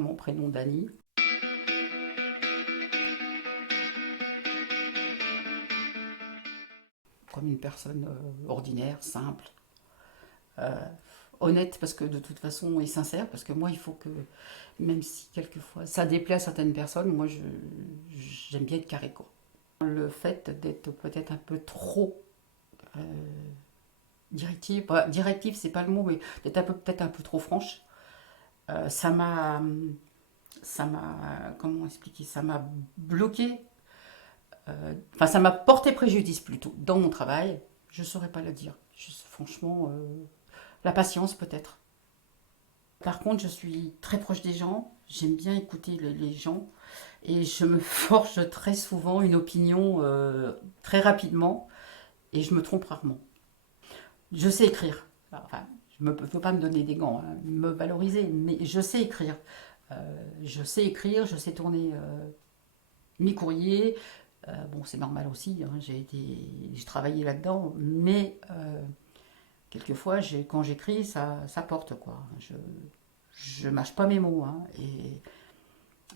Mon prénom Dany. Comme une personne ordinaire, simple, euh, honnête parce que de toute façon et sincère parce que moi il faut que même si quelquefois ça déplaît à certaines personnes, moi j'aime bien être carré quoi. Le fait d'être peut-être un peu trop euh, directive, directive c'est pas le mot mais d'être peut-être un peu trop franche, ça m'a comment expliquer, ça m'a bloqué. Enfin, ça m'a porté préjudice plutôt dans mon travail. Je ne saurais pas le dire. Franchement, la patience peut-être. Par contre, je suis très proche des gens. J'aime bien écouter les gens. Et je me forge très souvent une opinion très rapidement. Et je me trompe rarement. Je sais écrire. Enfin, je ne peux pas me donner des gants, hein, me valoriser. Mais je sais écrire. Je sais tourner mes courriers. Bon, c'est normal aussi, hein, j'ai travaillé là-dedans, mais quelquefois, quand j'écris, ça porte, quoi. Je mâche pas mes mots, hein,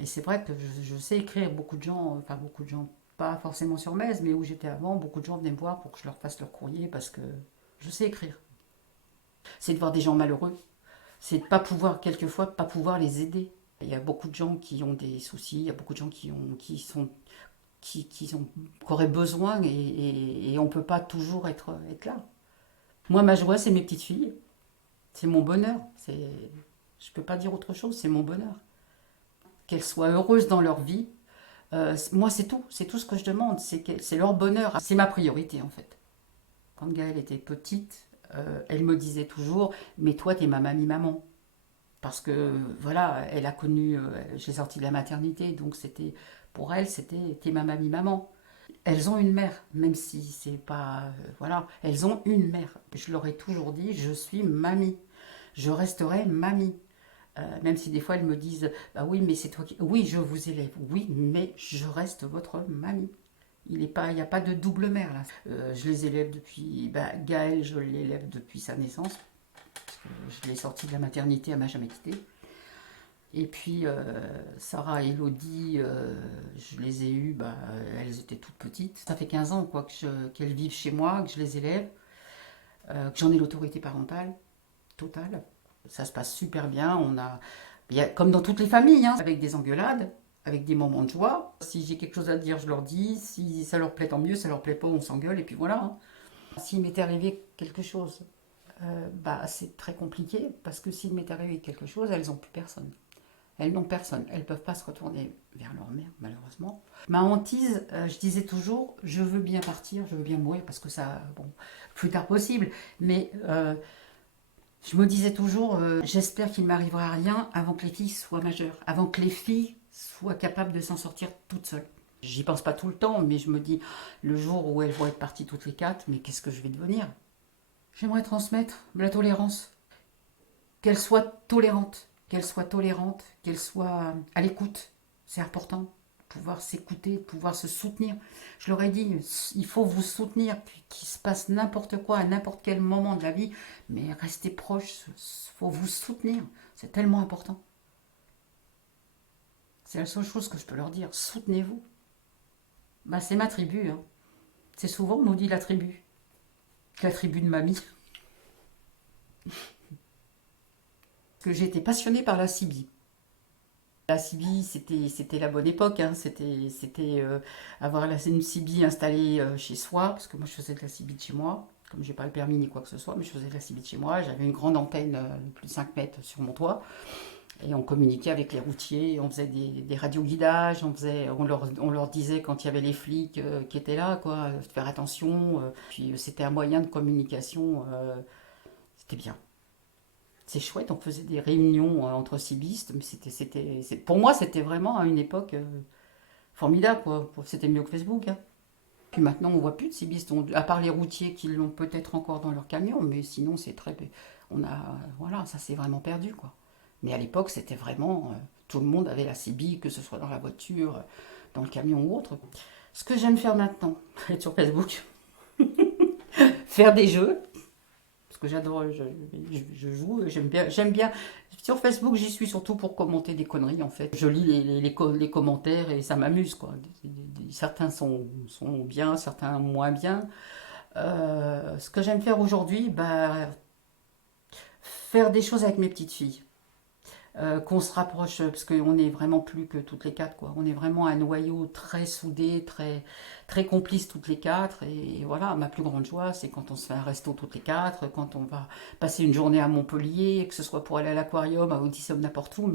et c'est vrai que je sais écrire. Beaucoup de gens, pas forcément sur Metz, mais où j'étais avant, beaucoup de gens venaient me voir pour que je leur fasse leur courrier parce que je sais écrire. C'est de voir des gens malheureux, c'est de pas pouvoir, quelquefois, pas pouvoir les aider. Il y a beaucoup de gens qui ont des soucis, il y a beaucoup de gens qui auraient besoin et on ne peut pas toujours être là. Moi, ma joie, c'est mes petites filles. C'est mon bonheur. Je ne peux pas dire autre chose, c'est mon bonheur. Qu'elles soient heureuses dans leur vie, moi, c'est tout. C'est tout ce que je demande. C'est leur bonheur. C'est ma priorité, en fait. Quand Gaëlle était petite, elle me disait toujours, mais toi, t'es ma mamie-maman. Parce que, voilà, elle a connu, j'ai sorti de la maternité, donc pour elle, c'était, t'es ma mamie-maman. Elles ont une mère, même si c'est pas. Voilà, elles ont une mère. Je leur ai toujours dit, je suis mamie. Je resterai mamie. Même si des fois elles me disent, bah oui, mais c'est toi qui. Oui, je vous élève. Oui, mais je reste votre mamie. Il n'y a pas de double mère là. Je les élève depuis. Bah, Gaëlle, je l'élève depuis sa naissance. Je l'ai sortie de la maternité, elle m'a jamais quittée. Et puis Sarah et Elodie, je les ai eues, bah, elles étaient toutes petites. Ça fait 15 ans quoi, qu'elles vivent chez moi, que je les élève, que j'en ai l'autorité parentale totale. Ça se passe super bien. Comme dans toutes les familles, hein, avec des engueulades, avec des moments de joie. Si j'ai quelque chose à dire, je leur dis. Si ça leur plaît, tant mieux. Si ça leur plaît pas, on s'engueule et puis voilà, hein. S'il m'était arrivé quelque chose, bah, c'est très compliqué parce que s'il m'est arrivé quelque chose, elles n'ont plus personne. Elles n'ont personne. Elles ne peuvent pas se retourner vers leur mère, malheureusement. Ma hantise, je disais toujours, je veux bien partir, je veux bien mourir, parce que ça, bon, plus tard possible. Mais je me disais toujours, j'espère qu'il ne m'arrivera rien avant que les filles soient majeures, avant que les filles soient capables de s'en sortir toutes seules. J'y pense pas tout le temps, mais je me dis, le jour où elles vont être parties toutes les quatre, mais qu'est-ce que je vais devenir? J'aimerais transmettre la tolérance, qu'elles soient tolérantes, qu'elles soient à l'écoute. C'est important, pouvoir s'écouter, pouvoir se soutenir. Je leur ai dit, il faut vous soutenir, qu'il se passe n'importe quoi à n'importe quel moment de la vie, mais restez proches, il faut vous soutenir. C'est tellement important. C'est la seule chose que je peux leur dire, soutenez-vous. Bah, c'est ma tribu, hein. C'est souvent, on nous dit la tribu de mamie. Parce que j'ai été passionnée par la CB. La CB, c'était la bonne époque, hein. C'était avoir une CB installée chez soi, parce que moi je faisais de la CB de chez moi, comme j'ai pas le permis ni quoi que ce soit, mais je faisais de la CB de chez moi. J'avais une grande antenne de plus de 5 mètres sur mon toit, et on communiquait avec les routiers, on faisait des radioguidages, on leur disait quand il y avait les flics qui étaient là, quoi, de faire attention. Puis c'était un moyen de communication, c'était bien. C'est chouette, on faisait des réunions entre cibistes, mais pour moi, c'était vraiment à une époque formidable, quoi. C'était mieux que Facebook, hein. Puis maintenant, on voit plus de cibistes, à part les routiers qui l'ont peut-être encore dans leur camion, mais sinon, c'est très. Voilà, ça s'est vraiment perdu, quoi. Mais à l'époque, c'était vraiment. Tout le monde avait la CB, que ce soit dans la voiture, dans le camion ou autre. Ce que j'aime faire maintenant, être sur Facebook, faire des jeux, parce que j'adore, je joue, j'aime bien. Sur Facebook, j'y suis surtout pour commenter des conneries, en fait. Je lis les commentaires et ça m'amuse, quoi. Certains sont bien, certains moins bien. Ce que j'aime faire aujourd'hui, bah, faire des choses avec mes petites filles. Qu'on se rapproche, parce qu'on est vraiment plus que toutes les quatre, quoi. On est vraiment un noyau très soudé, très complice toutes les quatre. Et voilà, ma plus grande joie, c'est quand on se fait un resto toutes les quatre, quand on va passer une journée à Montpellier, que ce soit pour aller à l'aquarium, à Odysseum, n'importe où,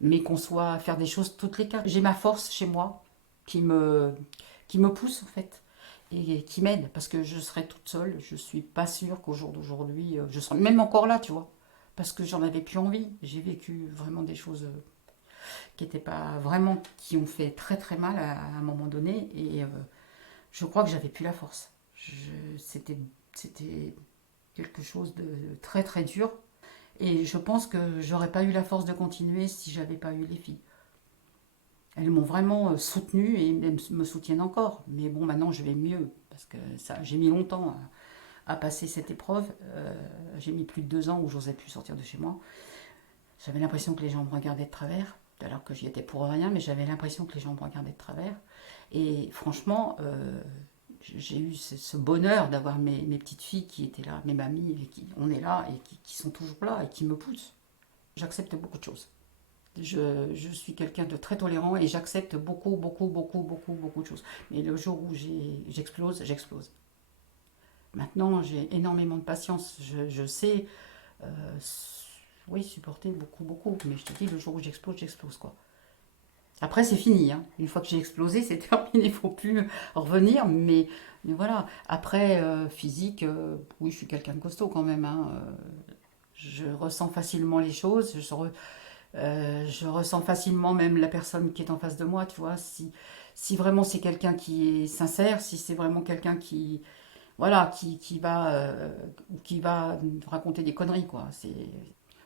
mais qu'on soit à faire des choses toutes les quatre. J'ai ma force chez moi qui me, qui me pousse, en fait. Et qui m'aide, parce que je serais toute seule, je suis pas sûre qu'au jour d'aujourd'hui, je serais même encore là, tu vois, parce que j'en avais plus envie. J'ai vécu vraiment des choses qui étaient pas vraiment, qui ont fait très très mal à un moment donné, et je crois que j'avais plus la force. C'était quelque chose de très très dur, et je pense que j'aurais pas eu la force de continuer si j'avais pas eu les filles. Elles m'ont vraiment soutenue et elles me soutiennent encore. Mais bon, maintenant je vais mieux parce que ça, j'ai mis longtemps à passer cette épreuve. J'ai mis plus de 2 ans où j'osais plus sortir de chez moi. J'avais l'impression que les gens me regardaient de travers, alors que j'y étais pour rien, mais j'avais l'impression que les gens me regardaient de travers. Et franchement, j'ai eu ce bonheur d'avoir mes petites filles qui étaient là, mes mamies, et on est là et qui sont toujours là et qui me poussent. J'accepte beaucoup de choses. Je suis quelqu'un de très tolérant et j'accepte beaucoup, beaucoup, beaucoup, beaucoup, beaucoup de choses. Mais le jour où j'explose, j'explose. Maintenant, j'ai énormément de patience. Je sais, euh, oui, supporter beaucoup, beaucoup. Mais je te dis, le jour où j'explose, j'explose, quoi. Après, c'est fini, hein. Une fois que j'ai explosé, c'est terminé. Il ne faut plus revenir. Mais voilà. Après, physique, oui, je suis quelqu'un de costaud quand même, hein. Je ressens facilement les choses. Je ressens facilement même la personne qui est en face de moi, tu vois. Si vraiment c'est quelqu'un qui est sincère, si c'est vraiment quelqu'un qui, voilà, qui va raconter des conneries, quoi.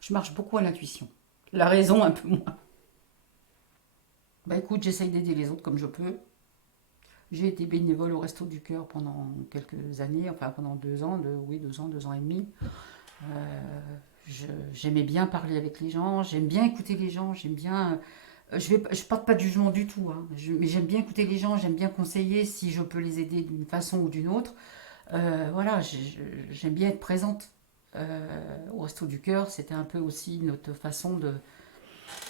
Je marche beaucoup à l'intuition. La raison, un peu moins. Bah écoute, j'essaye d'aider les autres comme je peux. J'ai été bénévole au Resto du Cœur pendant quelques années, enfin pendant 2 ans, oui, 2 ans, 2 ans et demi. J'aimais bien parler avec les gens, j'aime bien écouter les gens, j'aime bien. Je porte pas de jugement du tout, hein, mais j'aime bien écouter les gens, j'aime bien conseiller si je peux les aider d'une façon ou d'une autre. Voilà, j'aime bien être présente. Au Resto du Cœur, c'était un peu aussi notre façon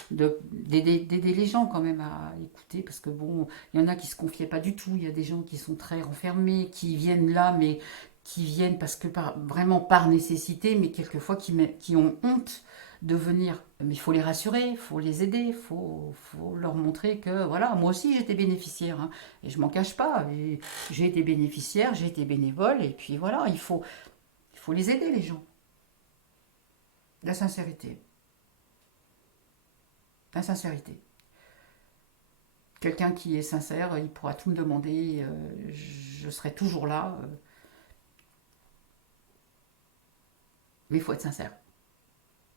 d'aider les gens quand même à écouter, parce que bon, il y en a qui se confiaient pas du tout, il y a des gens qui sont très renfermés, qui viennent là, mais qui viennent parce que vraiment par nécessité, mais quelquefois qui ont honte de venir. Mais il faut les rassurer, il faut les aider, faut leur montrer que voilà, moi aussi j'étais bénéficiaire, hein, et je m'en cache pas, j'ai été bénéficiaire, j'ai été bénévole, et puis voilà, il faut les aider les gens. La sincérité, la sincérité. Quelqu'un qui est sincère, il pourra tout me demander, je serai toujours là, mais il faut être sincère.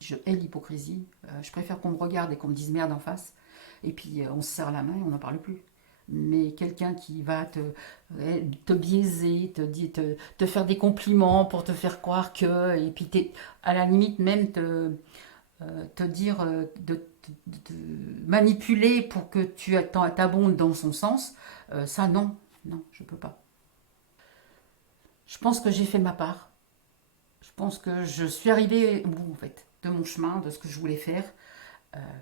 Je hais l'hypocrisie, je préfère qu'on me regarde et qu'on me dise merde en face, et puis on se serre la main et on n'en parle plus. Mais quelqu'un qui va te biaiser, te faire des compliments pour te faire croire que, et puis à la limite même te dire, de manipuler pour que tu t'abondes dans son sens, ça non, non, je peux pas. Je pense que j'ai fait ma part. Je pense que je suis arrivée au bout en fait de mon chemin, de ce que je voulais faire.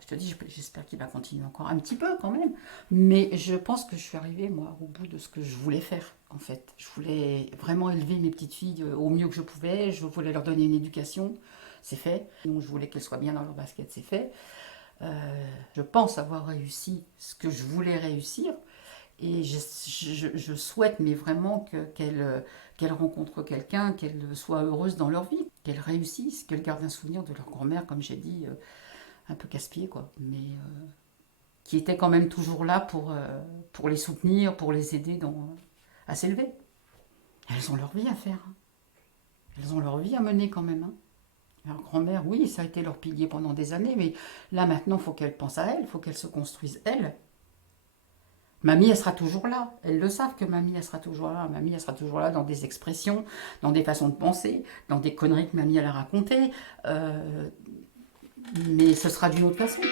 Je te dis, j'espère qu'il va continuer encore un petit peu quand même. Mais je pense que je suis arrivée, moi, au bout de ce que je voulais faire, en fait. Je voulais vraiment élever mes petites filles au mieux que je pouvais. Je voulais leur donner une éducation. C'est fait. Donc, je voulais qu'elles soient bien dans leur basket. C'est fait. Je pense avoir réussi ce que je voulais réussir. Et je souhaite, mais vraiment, qu'elles rencontrent quelqu'un, qu'elles soient heureuses dans leur vie, qu'elles réussissent, qu'elles gardent un souvenir de leur grand-mère, comme j'ai dit, un peu casse-pied, quoi. Mais qui était quand même toujours là pour les soutenir, pour les aider à s'élever. Elles ont leur vie à faire, hein. Elles ont leur vie à mener quand même, hein. Leur grand-mère, oui, ça a été leur pilier pendant des années, mais là maintenant, il faut qu'elles pensent à elles, il faut qu'elles se construisent elles. Mamie, elle sera toujours là. Elles le savent que mamie, elle sera toujours là. Mamie, elle sera toujours là dans des expressions, dans des façons de penser, dans des conneries que mamie, elle a racontées. Mais ce sera d'une autre façon.